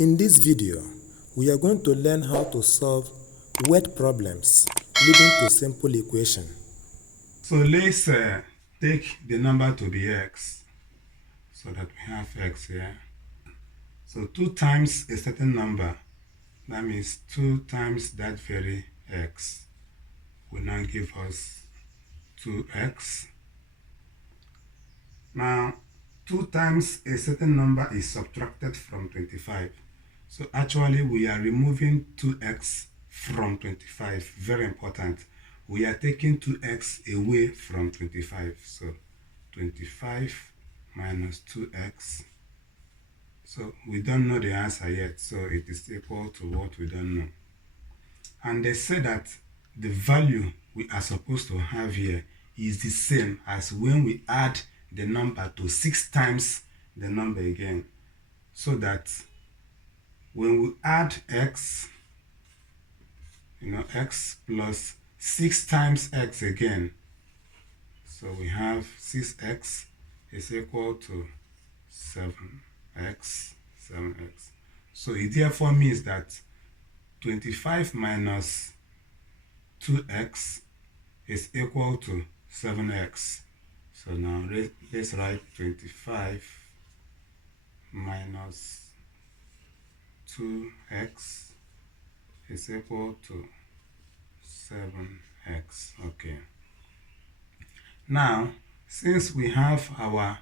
In this video, we are going to learn how to solve word problems leading to simple equation. So let's take the number to be x, so that we have x here. So 2 times a certain number, that means 2 times that very x, will now give us 2x. Now, 2 times a certain number is subtracted from 25. So actually, we are removing 2x from 25. Very important. We are taking 2x away from 25. So 25 minus 2x. So we don't know the answer yet. So it is equal to what we don't know. And they say that the value we are supposed to have here is the same as when we add the number to 6 times the number again. So that when we add x, x plus 6 times x again, so we have 6x is equal to 7x. So it therefore means that 25 minus 2x is equal to 7x. So now let's write 25 minus 2x is equal to 7x. Okay. Now, since we have our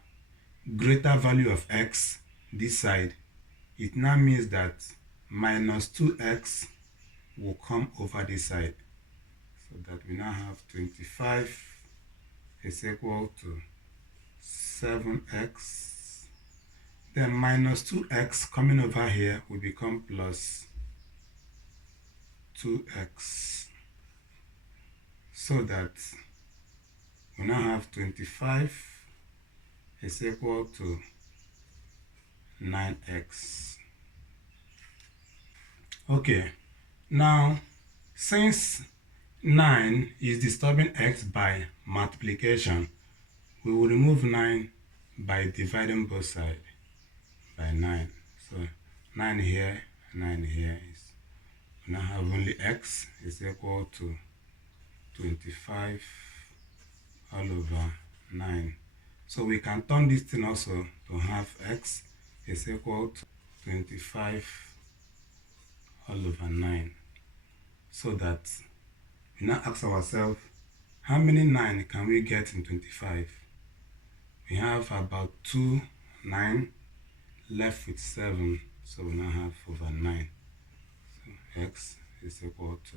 greater value of x this side, it now means that minus 2x will come over this side. So that we now have 25 is equal to 7x. Then minus 2x coming over here will become plus 2x. So that we now have 25 is equal to 9x. Okay, now since 9 is disturbing x by multiplication, we will remove 9 by dividing both sides by 9. So 9 here, 9 here is, we now have only x is equal to 25 all over 9. So we can turn this thing also to have x is equal to 25 all over 9. So that we now ask ourselves, how many 9 can we get in 25? We have about 2 9 left with 7. So we now have over 9. So x is equal to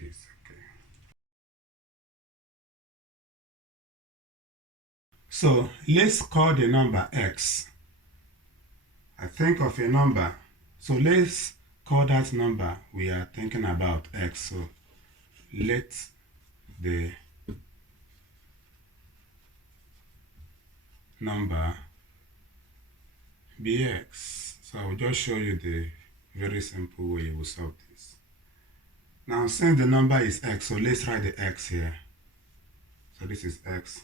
this. Okay. So let's call the number x. I think of a number. So let's call that number we are thinking about x. So let the number be x. So I will just show you the very simple way you will solve this. Now since the number is x, so let's write the x here. So this is x.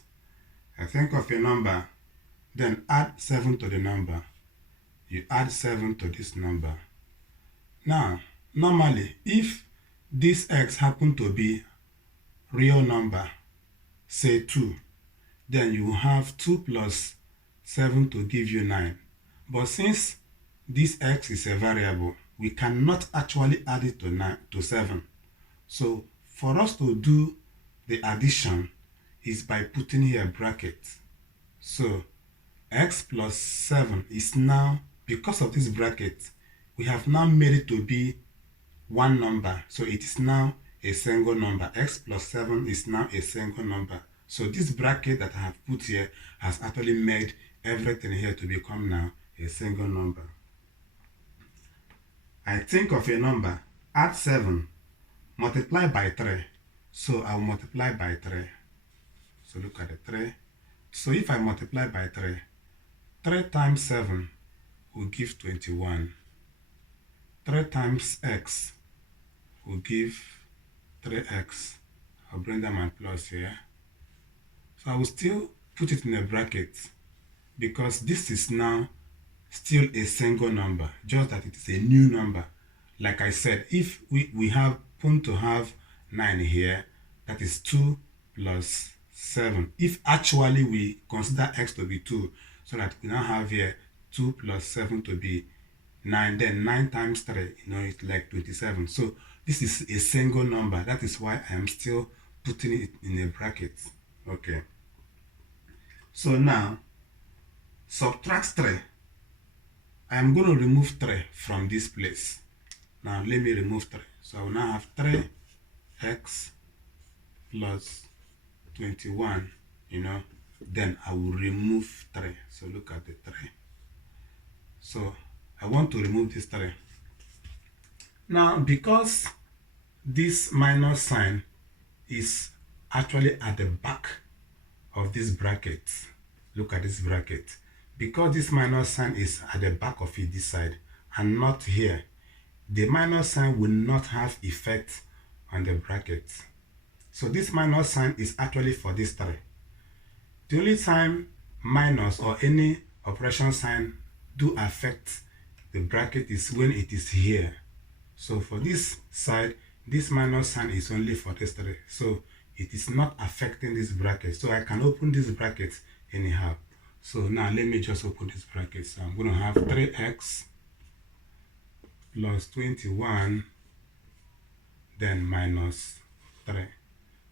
I think of a number, then add 7 to the number. You add 7 to this number. Now, normally, if this x happen to be real number, say 2, then you have 2 plus 7 to give you 9. But since this x is a variable, we cannot actually add it to 7. So for us to do the addition is by putting here a bracket. So x plus 7 is now, because of this bracket, we have now made it to be one number. So it is now a single number. X plus 7 is now a single number. So this bracket that I have put here has actually made everything here to become now a single number. I think of a number, add 7, multiply by 3. So I'll multiply by 3. So look at the 3. So if I multiply by 3, 3 times 7 will give 21. 3 times x will give 3x. I'll bring down my plus here. So I will still put it in a bracket because this is now still a single number, just that it is a new number. Like I said, if we happen to have 9 here, that is 2 plus 7. If actually we consider x to be 2, so that we now have here 2 plus 7 to be 9, then 9 times 3, it's like 27. So this is a single number. That is why I am still putting it in a bracket. Okay. So now, subtract 3. I am going to remove 3 from this place. Now let me remove 3. So I will now have 3x plus 21, then I will remove 3. So look at the 3. So I want to remove this 3. Now, because this minus sign is actually at the back of this bracket, look at this bracket. Because this minus sign is at the back of it, this side, and not here, the minus sign will not have effect on the bracket. So this minus sign is actually for this 3. The only time minus or any operation sign do affect the bracket is when it is here. So for this side, this minus sign is only for this 3. So it is not affecting this bracket. So I can open this bracket anyhow. So now let me just open this bracket. So I'm going to have 3x plus 21, then minus 3.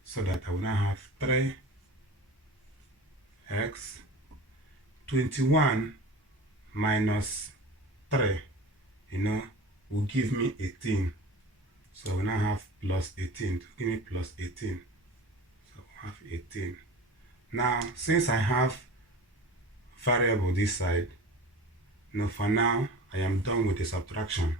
So that I will now have 3x 21 minus 3, will give me 18. So I will now have plus 18 to give me plus 18. So I have 18. Now, since I have variable this side, for now, I am done with the subtraction.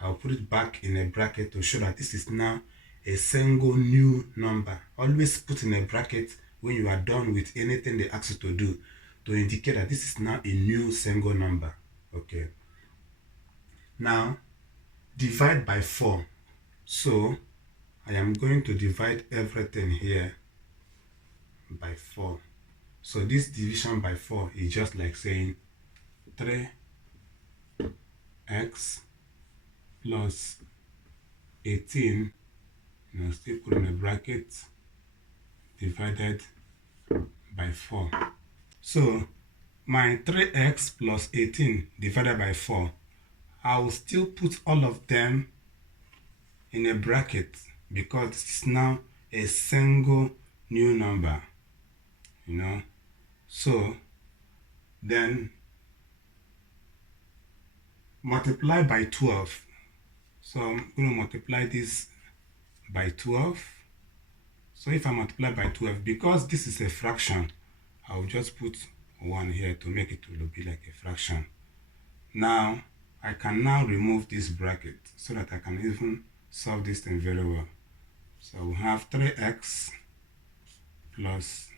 I'll put it back in a bracket to show that this is now a single new number. Always put in a bracket when you are done with anything they ask you to do, to indicate that this is now a new single number. Okay. Now, divide by 4. So, I am going to divide everything here by 4. So, this division by 4 is just like saying 3x plus 18, still put in a bracket, divided by 4. So, my 3x plus 18 divided by 4, I will still put all of them in a bracket because it's now a single new number, So, then multiply by 12. So I'm going to multiply this by 12. So if I multiply by 12, because this is a fraction, I will just put 1 here to make it to be like a fraction. Now, I can now remove this bracket so that I can even solve this thing very well. So we have 3x plus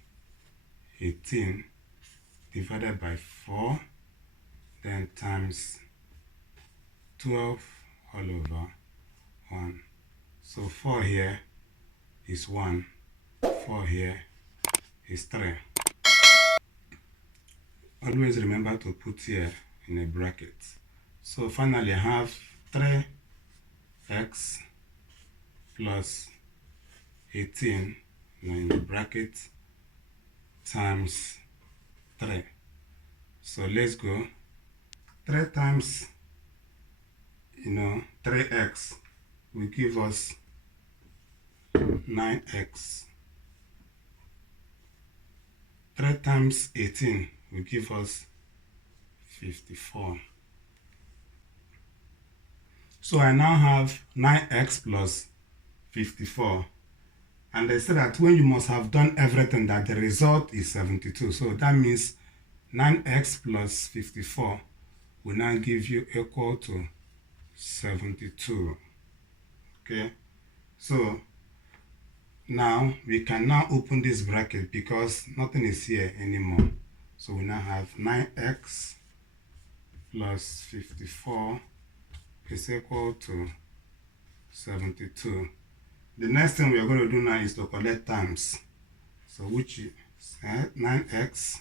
18 divided by 4, then times 12 all over 1. So 4 here is 1, 4 here is 3. Always remember to put here in a bracket. So finally I have 3x plus 18 in the bracket times 3. So let's go. 3 times 3x will give us 9x. 3 times 18 will give us 54. So I now have 9x plus 54. And they say that when you must have done everything, that the result is 72. So that means 9x plus 54 will now give you equal to 72. Okay. So now we can now open this bracket because nothing is here anymore. So we now have 9x plus 54 is equal to 72. The next thing we are going to do now is to collect terms. So which is 9x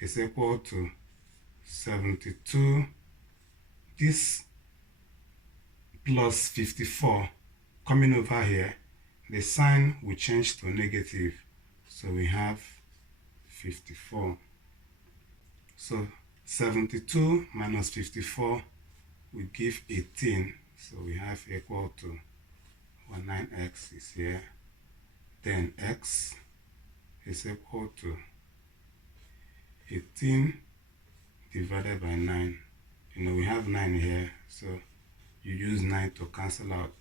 is equal to 72, this plus 54 coming over here, the sign will change to negative, so we have 54. So 72 minus 54 will give 18, so we have equal to 19x is here, then x is equal to 18 divided by 9. We have 9 here, so you use 9 to cancel out.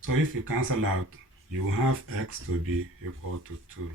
So if you cancel out, you have x to be equal to 2.